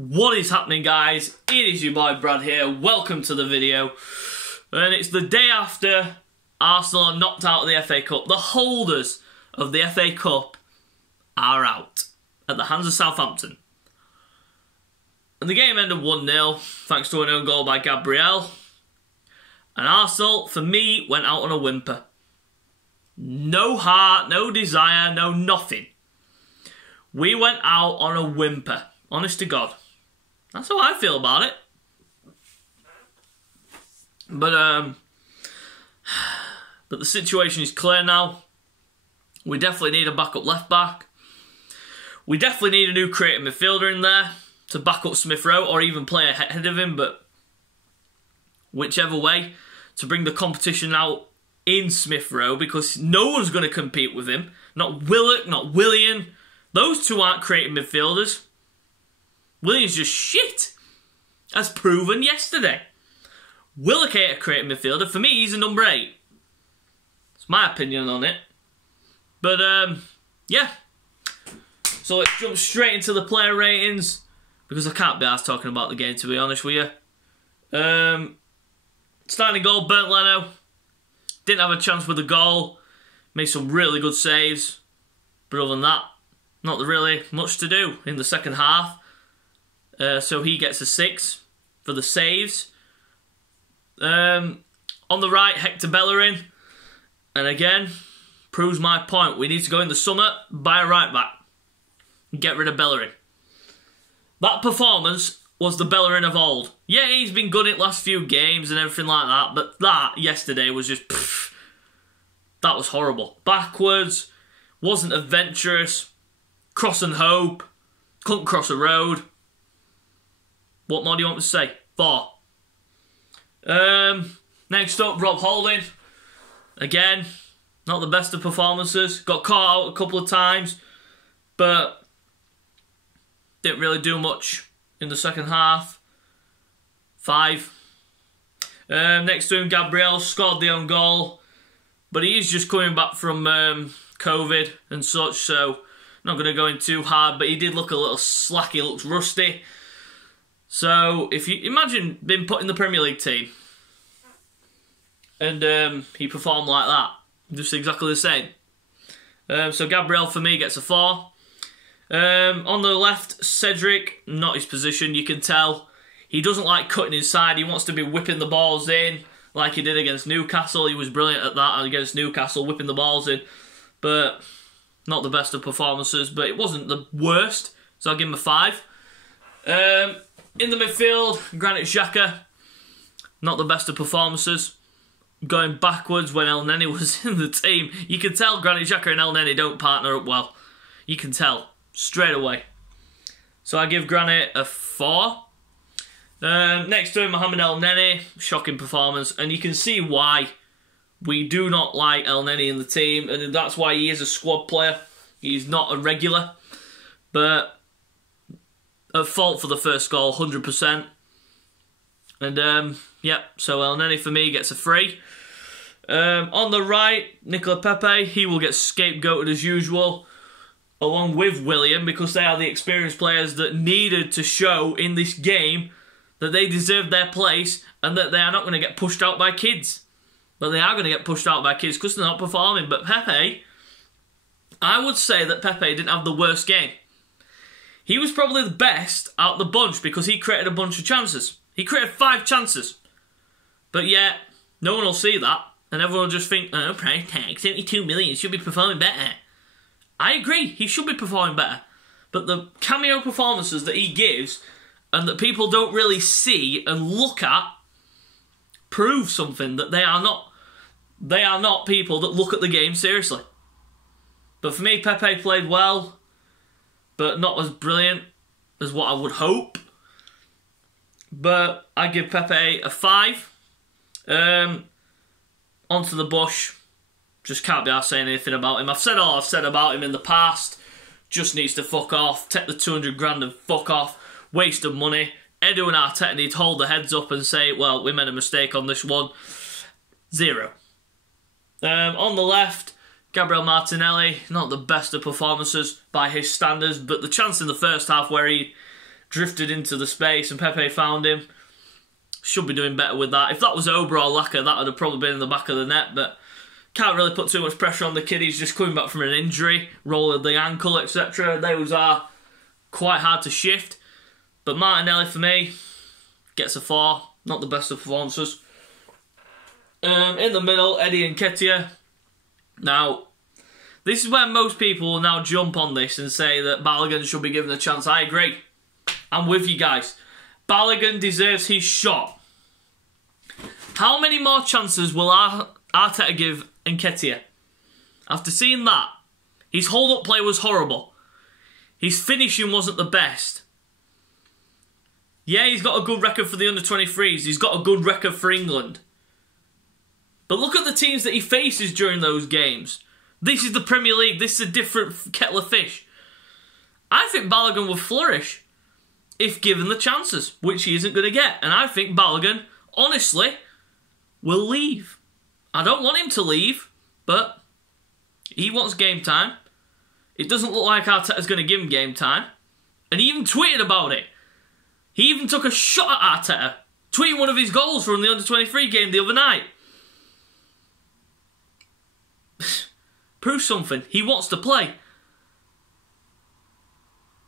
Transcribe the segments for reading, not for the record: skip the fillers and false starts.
What is happening, guys? It is your boy Brad here. Welcome to the video. And it's the day after Arsenal are knocked out of the FA Cup. The holders of the FA Cup are out at the hands of Southampton. And the game ended 1-0 thanks to an own goal by Gabriel. And Arsenal, for me, went out on a whimper. No heart, no desire, no nothing. We went out on a whimper. Honest to God. That's how I feel about it. But the situation is clear now. We definitely need a backup left back. We definitely need a new creative midfielder in there to back up Smith Rowe or even play ahead of him, but whichever way, to bring the competition out in Smith Rowe, because no one's going to compete with him. Not Willock, not Willian. Those two aren't creative midfielders. Willian's just shit, as proven yesterday. Willock ain't a creative midfielder. For me, he's a number 8. That's my opinion on it. But, yeah. So let's jump straight into the player ratings, because I can't be arsed talking about the game, to be honest with you. Starting goal, Bernd Leno. Didn't have a chance with the goal. Made some really good saves. But other than that, not really much to do in the second half. So he gets a 6 for the saves. On the right, Hector Bellerin. And again, proves my point. We need to go in the summer, buy a right back. And get rid of Bellerin. That performance was the Bellerin of old. Yeah, he's been good in the last few games and everything like that. But that, yesterday, was just... Pff, that was horrible. Backwards. Wasn't adventurous. Cross and hope. Couldn't cross a road. What more do you want me to say? 4. Next up, Rob Holding. Again, not the best of performances. Got caught out a couple of times, but didn't really do much in the second half. 5. Next to him, Gabriel scored the own goal, but he is just coming back from COVID and such, so not going to go in too hard, but he did look a little slack. He looks rusty. So, if you imagine being put in the Premier League team and he performed like that, just exactly the same. So, Gabriel for me gets a 4. On the left, Cedric, not his position, you can tell. He doesn't like cutting inside, he wants to be whipping the balls in like he did against Newcastle. He was brilliant at that against Newcastle, whipping the balls in. But not the best of performances, but it wasn't the worst, so I'll give him a 5. In the midfield, Granit Xhaka, not the best of performances. Going backwards when El Neni was in the team. You can tell Granit Xhaka and El Neni don't partner up well. You can tell, straight away. So I give Granit a 4. Next to him, Mohamed El Neni, shocking performance. And you can see why we do not like El Neni in the team. And that's why he is a squad player. He's not a regular. But at fault for the first goal, 100%. And, yeah, so El Neni for me gets a 3. On the right, Nicola Pepe, he will get scapegoated as usual, along with William, because they are the experienced players that needed to show in this game that they deserve their place and that they are not going to get pushed out by kids. But they are going to get pushed out by kids because they're not performing. But Pepe, I would say that Pepe didn't have the worst game. He was probably the best out of the bunch because he created a bunch of chances. He created 5 chances. But yet, no one will see that. And everyone will just think, oh, price tag, 72 million, should be performing better. I agree, he should be performing better. But the cameo performances that he gives and that people don't really see and look at prove something, that they are not people that look at the game seriously. But for me, Pepe played well, but not as brilliant as what I would hope. But I give Pepe a 5. Onto the Bush. Just can't be arsed saying anything about him. I've said all I've said about him in the past. Just needs to fuck off. Take the 200 grand and fuck off. Waste of money. Edu and Arteta need to hold their heads up and say, well, we made a mistake on this one. 0. On the left, Gabriel Martinelli, not the best of performances by his standards, but the chance in the first half where he drifted into the space and Pepe found him. Should be doing better with that. If that was Ober or Laka, that would have probably been in the back of the net, but can't really put too much pressure on the kid. He's just coming back from an injury, roll of the ankle, etc. Those are quite hard to shift. But Martinelli, for me, gets a 4. Not the best of performances. In the middle, Eddie Nketiah. Now, this is where most people will now jump on this and say that Balogun should be given a chance. I agree. I'm with you guys. Balogun deserves his shot. How many more chances will Arteta give Nketiah? After seeing that, his hold-up play was horrible. His finishing wasn't the best. Yeah, he's got a good record for the under-23s. He's got a good record for England. But look at the teams that he faces during those games. This is the Premier League. This is a different kettle of fish. I think Balogun will flourish if given the chances, which he isn't going to get. And I think Balogun, honestly, will leave. I don't want him to leave, but he wants game time. It doesn't look like Arteta's going to give him game time. And he even tweeted about it. He even took a shot at Arteta, tweeting one of his goals from the under-23 game the other night. Prove something. He wants to play.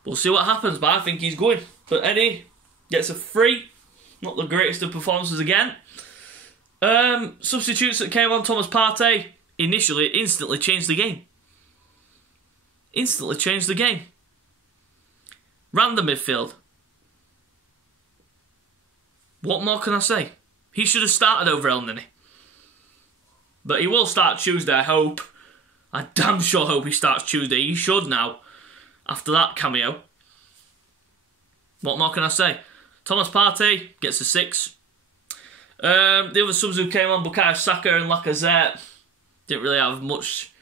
We'll see what happens, but I think he's going. But Eddie gets a 3. Not the greatest of performances again. Substitutes that came on, Thomas Partey, instantly changed the game. Instantly changed the game. Ran the midfield. What more can I say? He should have started over El Nini. But he will start Tuesday, I hope. I damn sure hope he starts Tuesday. He should now, after that cameo. What more can I say? Thomas Partey gets a 6. The other subs who came on, Bukayo Saka and Lacazette, didn't really have much.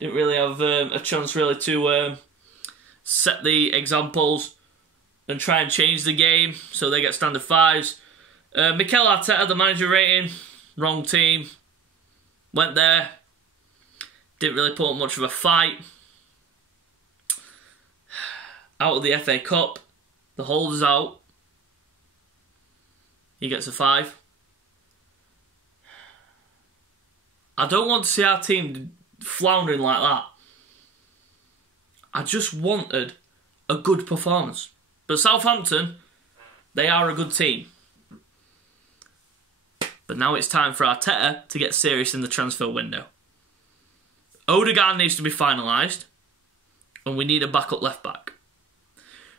Didn't really have a chance really to set the examples and try and change the game. So they get standard 5s. Mikel Arteta, the manager rating, wrong team. Went there. Didn't really put up much of a fight. Out of the FA Cup. The holders out. He gets a 5. I don't want to see our team floundering like that. I just wanted a good performance. But Southampton, they are a good team. But now it's time for Arteta to get serious in the transfer window. Odegaard needs to be finalised. And we need a backup left back.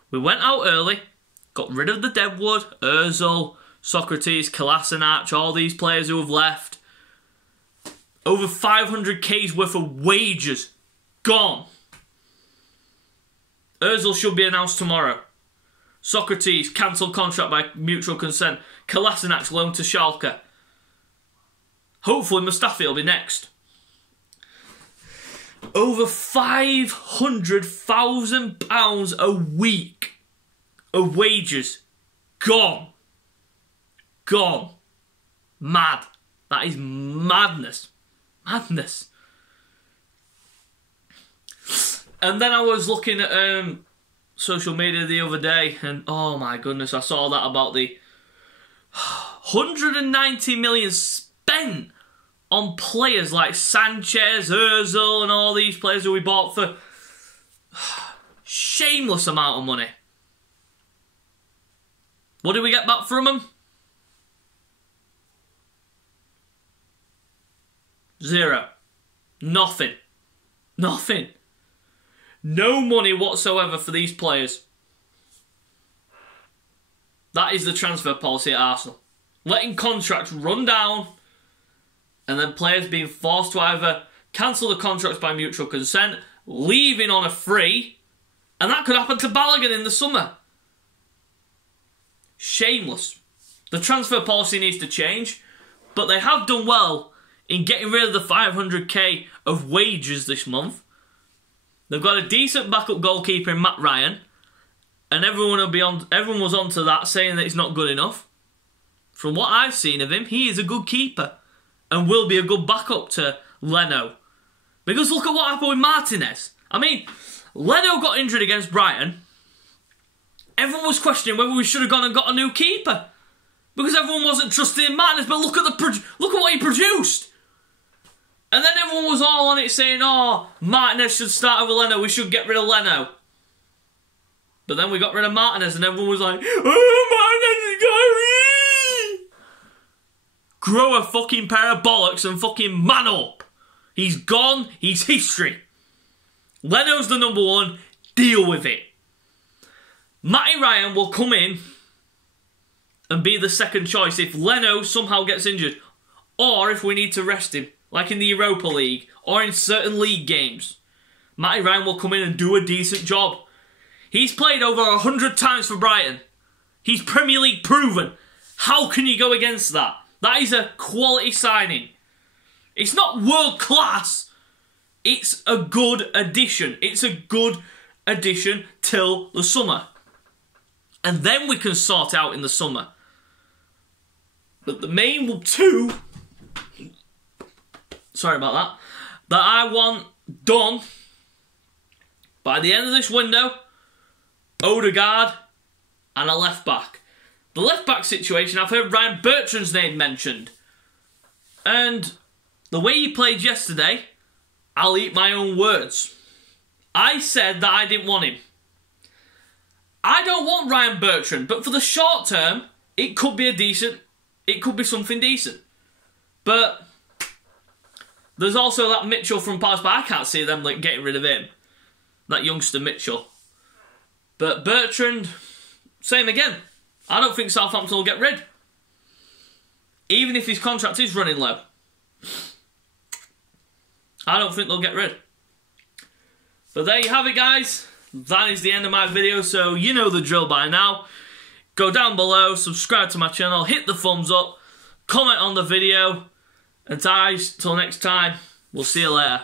We went out early. Got rid of the Deadwood, Ozil, Socrates, Kolasinac, all these players who have left. Over 500k's worth of wages gone. Ozil should be announced tomorrow. Socrates, cancelled contract by mutual consent. Kolasinac loaned to Schalke. Hopefully Mustafi will be next. Over £500,000 a week of wages gone. Gone. Mad. That is madness. Madness. And then I was looking at social media the other day, and oh my goodness, I saw that about the 190 million spent on players like Sanchez, Ozil, and all these players who we bought for shameless amount of money. What did we get back from them? 0. Nothing. Nothing. No money whatsoever for these players. That is the transfer policy at Arsenal. Letting contracts run down and then players being forced to either cancel the contracts by mutual consent, leaving on a free, and that could happen to Balogun in the summer. Shameless. The transfer policy needs to change, but they have done well in getting rid of the 500k of wages this month. They've got a decent backup goalkeeper in Matt Ryan, and everyone was onto that, saying that it's not good enough. From what I've seen of him, he is a good keeper and will be a good backup to Leno. Because look at what happened with Martinez. I mean, Leno got injured against Brighton. everyone was questioning whether we should have gone and got a new keeper. Because everyone wasn't trusting in Martinez, but look at what he produced. And then everyone was all on it saying, oh, Martinez should start over Leno, we should get rid of Leno. But then we got rid of Martinez and everyone was like, oh, Martinez is going. Grow a fucking pair of bollocks and fucking man up. He's gone, he's history. Leno's the number one, deal with it. Matty Ryan will come in and be the second choice if Leno somehow gets injured. Or if we need to rest him, like in the Europa League or in certain league games. Matty Ryan will come in and do a decent job. He's played over 100 times for Brighton. He's Premier League proven. How can you go against that? That is a quality signing. It's not world class. It's a good addition. It's a good addition till the summer. And then we can sort out in the summer. But the main two, sorry about that I want done by the end of this window, Odegaard and a left back. The left back situation, I've heard Ryan Bertrand's name mentioned. And the way he played yesterday, I'll eat my own words. I said that I didn't want him. I don't want Ryan Bertrand, but for the short term, it could be something decent. But there's also that Mitchell from Palace, but I can't see them like getting rid of him. That youngster Mitchell. But Bertrand, same again. I don't think Southampton will get rid. Even if his contract is running low. I don't think they'll get rid. But there you have it, guys. That is the end of my video, so you know the drill by now. Go down below, subscribe to my channel, hit the thumbs up, comment on the video, and guys, till next time, we'll see you later.